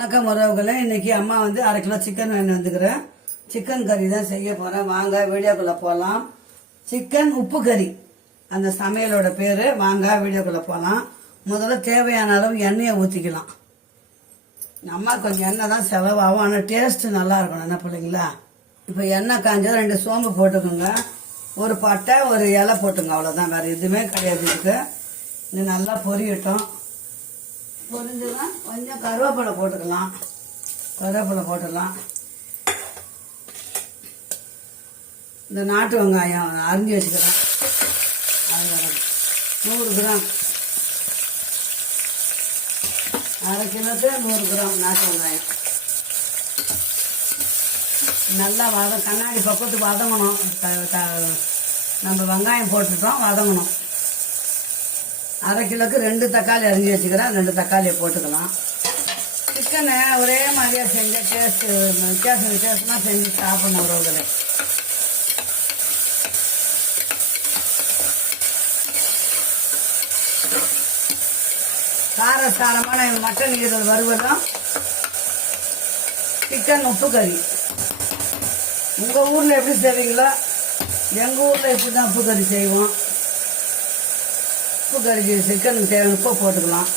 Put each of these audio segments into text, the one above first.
வணக்கம் உறவுகளே, இன்னைக்கு அம்மா வந்து 1/2 கிலோ சிக்கன் வாங்கி வந்துக்கிறேன். சிக்கன் கறி தான் செய்ய போறேன். வாங்க வீடியோக்குள்ள போகலாம். சிக்கன் உப்பு கறி அந்த சமையலோட பேரு. வாங்க வீடியோக்குள்ள போகலாம். முதல்ல தேவையான அளவு எண்ணெயை ஊற்றிக்கலாம். அம்மா கொஞ்சம் எண்ணெய் தான் செலவாகும், ஆனால் டேஸ்ட் நல்லா இருக்கணும். என்ன பிள்ளைங்களா? இப்போ எண்ணெய் காஞ்சா 2 சோம்பு போட்டுக்கோங்க, ஒரு பட்டை, ஒரு இலை போட்டுங்க. அவ்வளோதான், வேற எதுவுமே கிடையாது. இதுக்கு இது நல்லா பொரியட்டும். பொரிஞ்சுன்னா கொஞ்சம் கருவேப்பிலை போட்டுக்கலாம். கருவேப்பிலை போட்டுடலாம். இந்த நாட்டு வெங்காயம் அரிஞ்சு வச்சுக்கிறேன். அது 100 கிராம், 1/2 கிலோக்கு 100 கிராம் நாட்டு வெங்காயம். நல்லா கண்ணாடி பக்கத்துக்கு வதங்கணும். நம்ம வெங்காயம் போட்டுட்டோம், வதங்கணும். 1/2 கிலோக்கு 2 தக்காளி அரிஞ்சு வச்சுக்கிறேன். 2 தக்காளியை போட்டுக்கலாம். சிக்கனை ஒரே மாதிரியா செஞ்ச டேஸ்ட் வித்தியாசமா செஞ்சு சாப்பிடணும் உறவுகளை. காரசாரமான மட்டன் ஈரல் வறுவலும் சிக்கன் உப்பு கறி. உங்க ஊர்ல எப்படி செய்வீங்களோ எங்க ஊர்ல இப்படிதான் உப்பு கறி செய்வோம். உப்பு கறி சிக்கனுக்கு தேவையான உப்பு போட்டுக்கலாம்.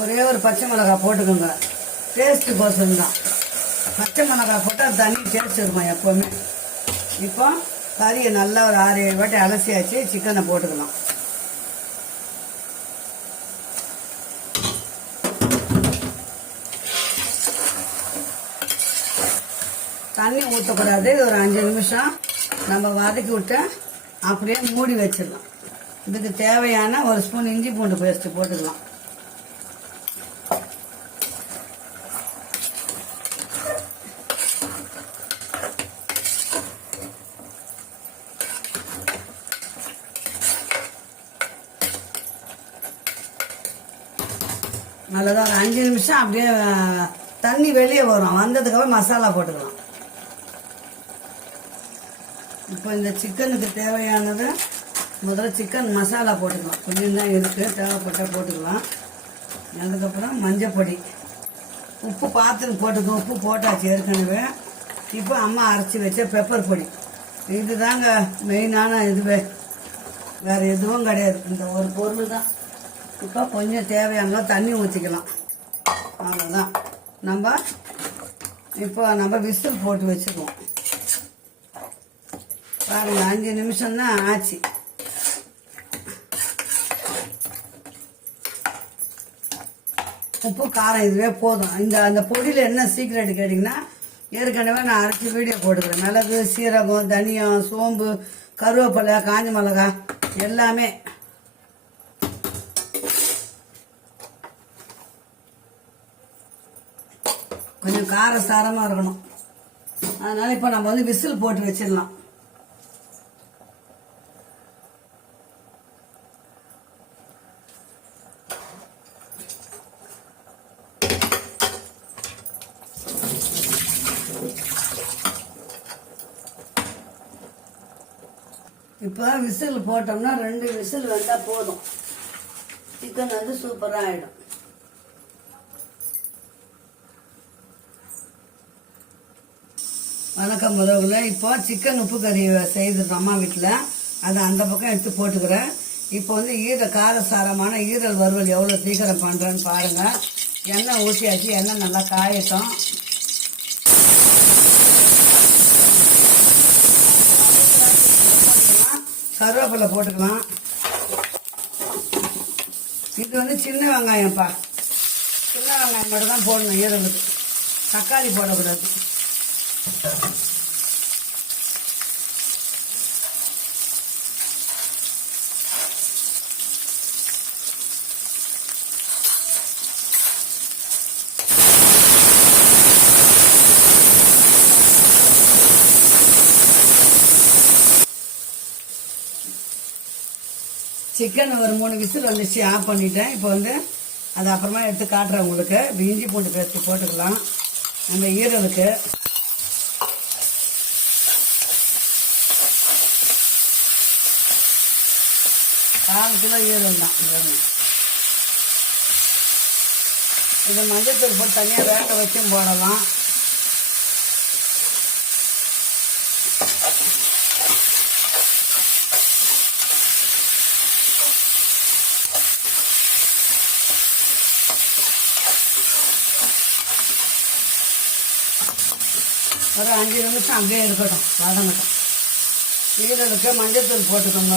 ஒரே ஒரு பச்சை மிளகாய் போட்டுக்கோங்க, டேஸ்ட் கோசம் தான். பச்சை மிளகாய் போட்டால் தனி டேஸ்ட் இருக்கும் எப்போவுமே. இப்போ கறியை நல்லா ஒரு 6-7 வாட்டி அலசியாச்சு. சிக்கனை போட்டுக்கலாம். தண்ணி ஊற்றக்கூடாது. ஒரு 5 நிமிஷம் நம்ம வதக்கி விட்டு அப்படியே மூடி வச்சிடலாம். இதுக்கு தேவையான 1 ஸ்பூன் இஞ்சி பூண்டு பேஸ்ட் போட்டுக்கலாம். நல்லதாக ஒரு 5 நிமிஷம் அப்படியே தண்ணி வெளியே வரும். வந்ததுக்கப்புறம் மசாலா போட்டுக்கலாம். இப்போ இந்த சிக்கனுக்கு தேவையானது முதல்ல சிக்கன் மசாலா போட்டுக்கலாம். கொஞ்சம் தான் இருக்குது, தேவைப்பட்டால் போட்டுக்கலாம். அதுக்கப்புறம் மஞ்சள் பொடி, உப்பு பாத்திரம் போட்டுக்கோங்க. உப்பு போட்டாச்சு ஏற்கனவே. இப்போ அம்மா அரைச்சி வச்ச பெப்பர் பொடி. இதுதாங்க மெயினான இதுவே, வேறு எதுவும் கிடையாது. இந்த ஒரு பொருள் தான். இப்போ கொஞ்சம் தேவையான தண்ணி ஊற்றிக்கலாம். அவ்வளோதான். நம்ம விசில் போட்டு வச்சுக்குவோம். பாருங்க, 5 நிமிஷம் தான் ஆச்சு. உப்பு காரம் இதுவே போதும். அந்த பொடியில் என்ன சீக்ரெட் கேட்டிங்கன்னா, ஏற்கனவே நான் அரைச்சி வீடியோ போட்டுக்கிறேன். மிளகு, சீரகம், தனியம், சோம்பு, கருவேப்பிலை, காஞ்ச மிளகாய் எல்லாமே. கொஞ்சம் காரசாரமாக இருக்கணும். அதனால இப்போ நம்ம வந்து விசில் போட்டு வச்சிடலாம். இப்போ விசில் போட்டோம்னா 2 விசில் வந்தால் போதும். சிக்கன் வந்து சூப்பராக ஆகிடும். வணக்கம் உறவுகளே, இப்போ சிக்கன் உப்பு கறி செய்திருக்கோம் அம்மா வீட்டில். அதை அந்த பக்கம் எடுத்து போட்டுக்கிறேன். இப்போ வந்து காரசாரமான ஈரல் வறுவல் எவ்வளோ சீக்கிரம் பண்ணுறேன்னு பாருங்கள். எண்ணெய் ஊற்றியாச்சு. எண்ணெய் நல்லா காயட்டும். கருவேப்பிலை போட்டுக்கலாம். இது வந்து சின்ன வெங்காயம்ப்பா. சின்ன வெங்காயம் மட்டும் தான் போடணும் ஈரலுக்கு. தக்காளி போடக்கூடாது. சிக்கன் ஒரு 3 விசில் வந்துச்சு, ஆஃப் பண்ணிட்டேன். இப்போ வந்து அது அப்புறமா எடுத்து காட்டுறேன் உங்களுக்கு. இஞ்சி பூண்டு பேஸ்ட் போட்டுக்கலாம் நம்ம ஈரலுக்கு. 1/4 கிலோ ஈரல் தான். இது மஞ்சத்தூள் போட்டு தனியாக வேக வச்சும் போடலாம். ஒரு 5 நிமிஷம் அப்படியே இருக்கட்டும், வதங்கட்டும். ஈரலுக்கு மஞ்சத்தூள் போட்டுக்கோங்க.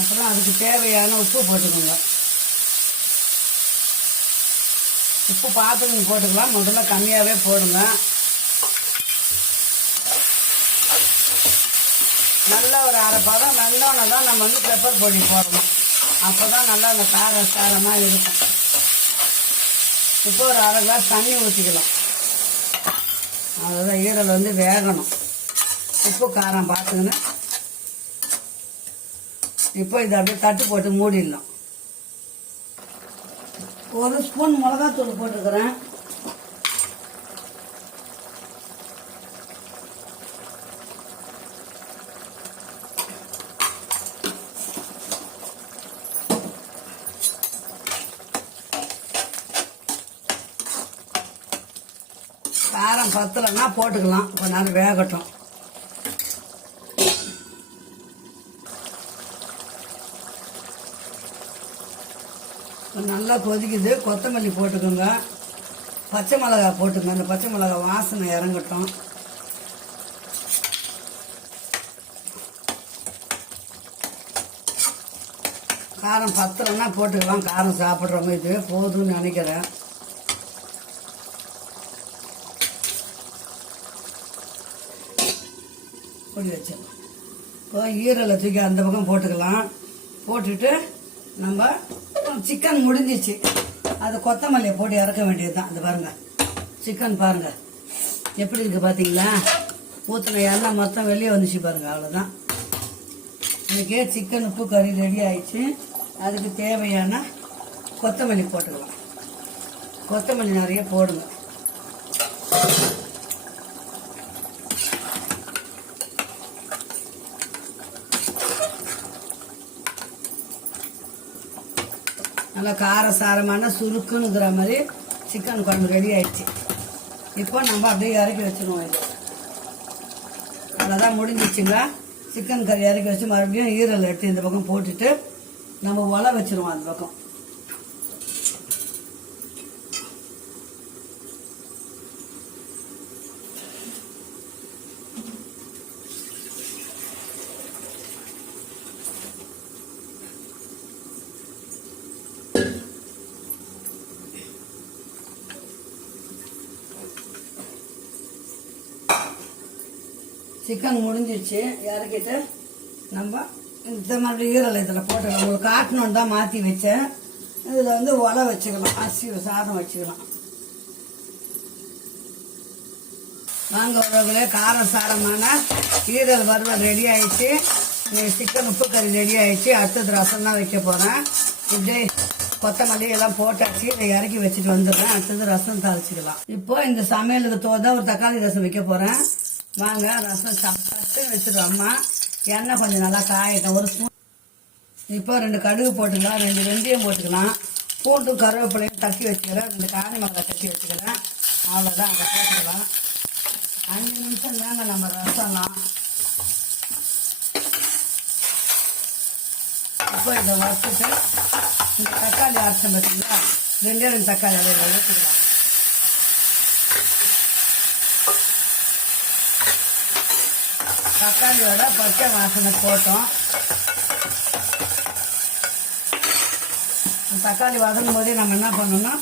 அப்புறம் அதுக்கு தேவையான உப்பு போட்டுக்கோங்க. உப்பு பார்த்துக்கணும் போட்டுக்கலாம். முதல்ல கம்மியாகவே போடுங்க. நல்லா ஒரு 1/2 பதம் வெந்தோன்னே தான் நம்ம வந்து பெப்பர் பொடி போடணும். அப்போ தான் நல்லா அந்த காரமாக இருக்கும். இப்போ ஒரு 1/2 கிளாஸ் தண்ணி ஊற்றிக்கலாம். அதுதான் ஈரல் வந்து வேகணும். உப்பு காரம் பார்த்துக்கின்னு இப்போ இதை அப்படியே தட்டு போட்டு மூடிடலாம். 1 ஸ்பூன் மிளகாத்தூள் போட்டுக்கிறேன். காரம் பத்தலைன்னா போட்டுக்கலாம். கொஞ்ச நேரம் வேகட்டும். நல்லா கொதிக்குது. கொத்தமல்லி போட்டுக்கோங்க. பச்சை மிளகா போட்டுக்கோங்க. அந்த பச்சை மிளகா வாசனை இறங்கட்டும். காரம் பத்தலைன்னா போட்டுக்கலாம். காரம் சாப்பிட்றவங்க இது போதும்னு நினைக்கிறேன். பொடி வச்சிடலாம். இப்போ ஈரலை தூக்கி அந்த பக்கம் போட்டுக்கலாம். போட்டுட்டு நம்ம சிக்கன் முடிஞ்சிச்சு. அது கொத்தமல்லியை போட்டு இறக்க வேண்டியது தான். அது பாருங்கள், சிக்கன் பாருங்கள் எப்படி இருக்குது பார்த்தீங்களா? ஊற்றின எண்ணெய் மொத்தம் வெளியே வந்துச்சு பாருங்கள். அவ்வளோதான். இதுக்கே சிக்கன் உப்பு கறி ரெடி ஆயிடுச்சு. அதுக்கு தேவையான கொத்தமல்லி போட்டுக்கலாம். கொத்தமல்லி நிறைய போடுங்க. நல்லா காரசாரமான சுருக்குன்னுங்கிற மாதிரி சிக்கன் குழம்பு ரெடி ஆயிடுச்சு. இப்போ நம்ம அப்படியே இறக்கி வச்சுருவோம். இது அவ்வளோதான், முடிஞ்சிச்சுங்க. சிக்கன் கறி இறக்கி வச்சு மறுபடியும் ஈரல் எடுத்து இந்த பக்கம் போட்டுட்டு நம்ம உலை வச்சுருவோம் அந்த பக்கம். சிக்கன் முடிஞ்சிச்சு. இறக்கிட்டு நம்ம இந்த மாதிரி ஈரல் இதில் போட்டுக்கலாம். உங்களுக்கு காட்டணுன்னு தான் மாற்றி வச்சேன். இதில் வந்து உலை வச்சுக்கலாம். அரிசி சாதம் வச்சுக்கலாம். வாங்க உறவுகளே, காரம் சாரமான ஈரல் வறுவல் ரெடி ஆயிடுச்சு. சிக்கன் உப்பு கறி ரெடி ஆயிடுச்சு. அடுத்தது ரசம் தான் வைக்க போகிறேன். இப்படியே கொத்தமல்லி எல்லாம் போட்டாச்சு. இதை இறக்கி வச்சுட்டு வந்துடுறேன். அடுத்தது ரசம் தாளிச்சிக்கலாம். இப்போ இந்த சமையலுக்கு தோதா ஒரு தக்காளி ரசம் வைக்க போகிறேன். வாங்க ரசம் சட்டு வச்சுருவோம். அம்மா எண்ணெய் கொஞ்சம் நல்லா காயட்டும். 1 ஸ்பூன். இப்போ 2 கடுகு போட்டுக்கலாம். 2 வெந்தயம் போட்டுக்கலாம். பூண்டும் கருவேப்பிலையும் தட்டி வச்சுக்கிறேன். 2 காணி மிளகாய் தட்டி வச்சுக்கிறேன். அவ்வளோதான், அதை போட்டுக்கலாம். 5 நிமிஷம் தாங்க நம்ம ரசம்லாம். இப்போ இதை வச்சுட்டு இந்த தக்காளி அரைச்சம் பார்த்தீங்களா, 2 தக்காளி அதை ஊற்றிக்கலாம். தக்காளியோட பச்சை வாசனை போட்டோம். தக்காளி வதங்கும் போதே நம்ம என்ன பண்ணோம்னா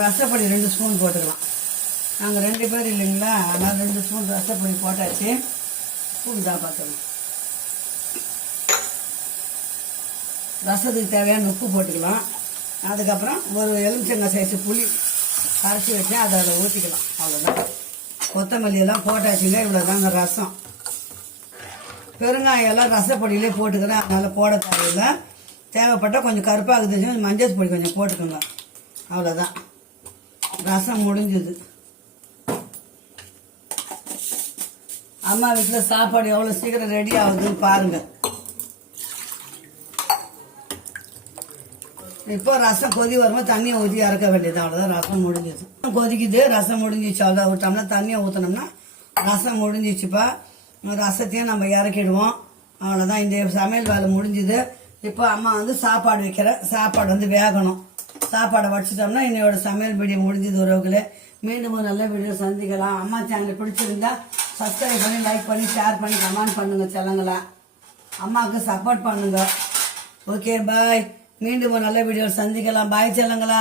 ரசப்பொடி 2 ஸ்பூன் போட்டுக்கலாம். நாங்கள் 2 பேர் இல்லைங்களா, அதனால் 2 ஸ்பூன் ரசப்பொடி போட்டாச்சு. ஸ்பூன் தான் பார்த்துக்கலாம். ரசத்துக்கு தேவையான உப்பு போட்டுக்கலாம். அதுக்கப்புறம் ஒரு எலுமிச்சங்காய் சைஸு புளி கரைச்சி வச்சேன், அதை அதில் ஊற்றிக்கலாம். அவ்வளோதான். கொத்தமல்லியெல்லாம் போட்டாச்சுங்க. இவ்வளோ தாங்க ரசம். பெருங்காயம் எல்லாம் ரசப்பொடியிலே போட்டுக்கிறேன், அதனால் போட தேவையில்லை. தேவைப்பட்டால் கொஞ்சம் கருப்பாகுது, மஞ்சள் பொடி கொஞ்சம் போட்டுக்கோங்க. அவ்வளோதான், ரசம் முடிஞ்சுது. அம்மா வீட்டில் சாப்பாடு எவ்வளோ சீக்கிரம் ரெடி ஆகுதுன்னு பாருங்கள். இப்போ ரசம் கொதி வரும்போது தண்ணியை ஊற்றி இறக்க வேண்டியது, அவ்வளோதான். ரசம் முடிஞ்சிச்சு. கொதிக்குது, ரசம் முடிஞ்சிச்சு. அவ்வளோ ஒரு டம்ளர் தண்ணியை ஊற்றினோம்னா ரசம் முடிஞ்சிச்சுப்பா. ரசத்தையும் நம்ம இறக்கிடுவோம். அவ்வளோதான், இந்த சமையல் வேலை முடிஞ்சுது. இப்போ அம்மா வந்து சாப்பாடு வைக்கிறேன். சாப்பாடு வந்து வேகணும். சாப்பாடை வச்சுட்டோம்னா என்னோட சமையல் வீடியோ முடிஞ்சது. உறவுகளே, மீண்டும் ஒரு நல்ல வீடியோ சந்திக்கலாம். அம்மா சேனல் பிடிச்சிருந்தா சப்ஸ்கிரைப் பண்ணி, லைக் பண்ணி, ஷேர் பண்ணி, கமெண்ட் பண்ணுங்க செல்லங்களா. அம்மாவுக்கு சப்போர்ட் பண்ணுங்க. ஓகே, பாய். மீண்டும் ஒரு நல்ல வீடியோ சந்திக்கலாம். பாய் செல்லங்களா.